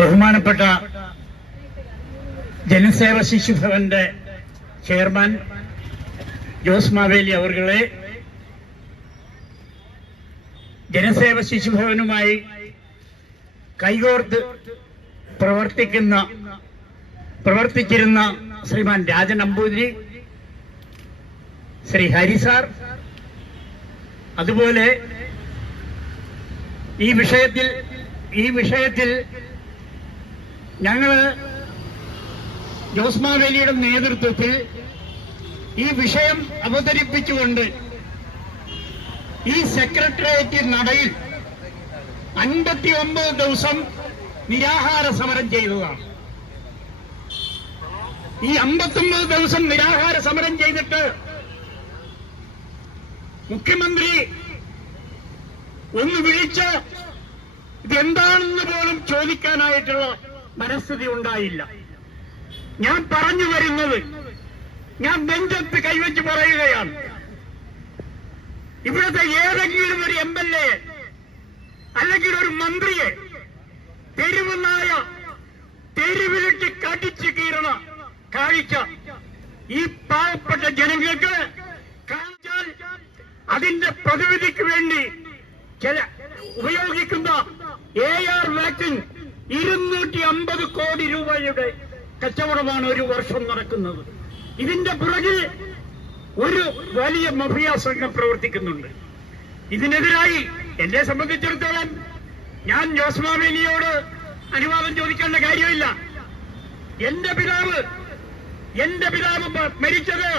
ബഹുമാനപ്പെട്ട ജനസേവ ശിശുഭവന്റെ ചെയർമാൻ ജോസ് മാവേലി അവർകളെ ജനസേവ ശിശുഭവനുമായി കൈകോർത്ത് പ്രവർത്തിക്കുന്ന പ്രവർത്തിച്ചിരുന്ന ശ്രീമാൻ രാജൻ നമ്പൂതിരി ശ്രീ ഹരിസാർ അതുപോലെ ഈ വിഷയത്തിൽ ഈ വിഷയത്തിൽ ഞങ്ങൾ ജോസ്മാ വേലിയുടെ നേതൃത്വത്തിൽ ഈ വിഷയം അവതരിപ്പിച്ചുകൊണ്ട് ഈ സെക്രട്ടേറിയറ്റ് നടയിൽ അൻപത്തി ഒമ്പത് ദിവസം നിരാഹാര സമരം ചെയ്തതാണ്. ഈ അമ്പത്തൊമ്പത് ദിവസം നിരാഹാര സമരം ചെയ്തിട്ട് മുഖ്യമന്ത്രി ഒന്ന് വിളിച്ച് ഇതെന്താണെന്ന് പോലും ചോദിക്കാനായിട്ടുള്ള മനസ്ഥിതി ഉണ്ടായില്ല. ഞാൻ പറഞ്ഞു വരുന്നത് ഞാൻ നെഞ്ചത്ത് കൈവച്ച് പറയുകയാണ്. ഇവിടുത്തെ ഏതെങ്കിലും ഒരു എം എൽ എ അല്ലെങ്കിൽ ഒരു മന്ത്രിയെ തെരുവുനായ തെരുവിലിട്ട് കടിച്ചു കീറണ കാഴ്ച ഈ പാവപ്പെട്ട ജനങ്ങൾക്ക് കാണിച്ചാൽ അതിന്റെ പ്രതിവിധിക്ക് വേണ്ടി ചില ഉപയോഗിക്കുന്ന എ ആർ വാക്സിൻ ഇരുന്നൂറ്റി അമ്പത് കോടി രൂപയുടെ കച്ചവടമാണ് ഒരു വർഷം നടക്കുന്നത്. ഇതിന്റെ പുറകിൽ ഒരു വലിയ മഫിയ സംഘം പ്രവർത്തിക്കുന്നുണ്ട്. ഇതിനെതിരായി എന്നെ സംബന്ധിച്ചിടത്തോളം ഞാൻ ജോസ്മാവേലിയോട് അനുവാദം ചോദിക്കേണ്ട കാര്യമില്ല. എന്റെ പിതാവ് എന്റെ പിതാവ് മരിച്ചത്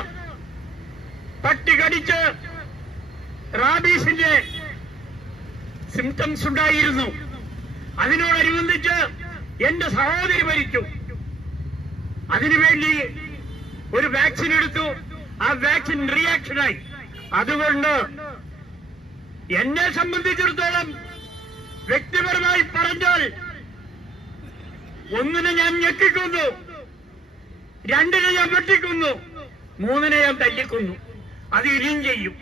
പട്ടി കടിച്ച് റാബീസിന്റെ സിംറ്റംസ് ഉണ്ടായിരുന്നു. അതിനോടനുബന്ധിച്ച് എന്റെ സഹോദരി മരിച്ചു. അതിനുവേണ്ടി ഒരു വാക്സിൻ എടുത്തു. ആ വാക്സിൻ റിയാക്ഷനായി അതുകൊണ്ട് എന്നെ സംബന്ധിച്ചിടത്തോളം വ്യക്തിപരമായി പറഞ്ഞാൽ ഒന്നിനെ ഞാൻ ഞെക്കിക്കുന്നു രണ്ടിനെ ഞാൻ വെട്ടിക്കുന്നു മൂന്നിനെ ഞാൻ തല്ലിക്കുന്നു. അത് ഇനിയും ചെയ്യും.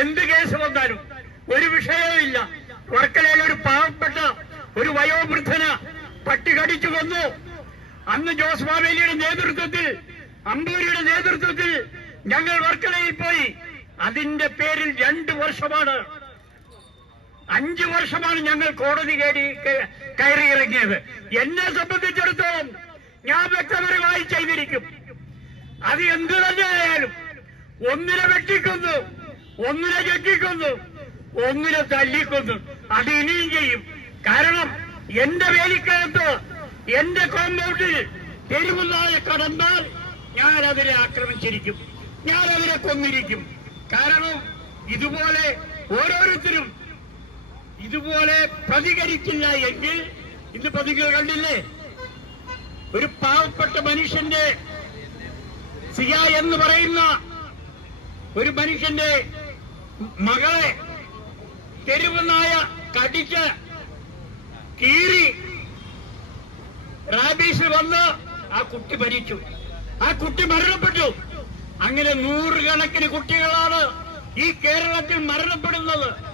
എന്ത് കേസ് വന്നാലും ഒരു വിഷയവുമില്ല. വർക്കലയിൽ ഒരു പാവപ്പെട്ട ഒരു വയോവൃദ്ധന പട്ടി കടിച്ചു കൊന്നു. അന്ന് ജോസ് മാവേലിയുടെ നേതൃത്വത്തിൽ അമ്പൂരിയുടെ നേതൃത്വത്തിൽ ഞങ്ങൾ വർക്കലയിൽ പോയി. അതിന്റെ പേരിൽ രണ്ടു വർഷമാണ്. അഞ്ചു വർഷമാണ് ഞങ്ങൾ കോടതി കയറി കയറി ഇറങ്ങിയത് എന്നെ സംബന്ധിച്ചിടത്തോളം ഞാൻ വ്യക്തപരമായി ചെയ്തിരിക്കും. അത് എന്ത് തന്നെ ആയാലും ഒന്നിനെ വെട്ടിക്കൊന്നു ഒന്നിനെ ഞെട്ടിക്കൊന്നു ഒന്നിനെ തല്ലിക്കൊന്നു. അത് ഇനിയും ചെയ്യും. കാരണം എന്റെ വേലിക്കകത്ത് എന്റെ കോമ്പൗണ്ടിൽ തെരുവുനായ കടന്നാൽ ഞാൻ അതിനെ ആക്രമിച്ചിരിക്കും. ഞാൻ അതിനെ കൊന്നിരിക്കും. കാരണം ഇതുപോലെ ഓരോരുത്തരും ഇതുപോലെ പ്രതികരിക്കില്ല എങ്കിൽ ഇന്ന് പ്രതികൾ കണ്ടില്ലേ? ഒരു പാവപ്പെട്ട മനുഷ്യന്റെ സിയ എന്ന് പറയുന്ന ഒരു മനുഷ്യന്റെ മകളെ തെരുവുനായ കടിച്ച് കീറി. റാബീസ് വന്ന് ആ കുട്ടി മരിച്ചു. ആ കുട്ടി മരണപ്പെട്ടു. അങ്ങനെ നൂറുകണക്കിന് കുട്ടികളാണ് ഈ കേരളത്തിൽ മരണപ്പെടുന്നത്.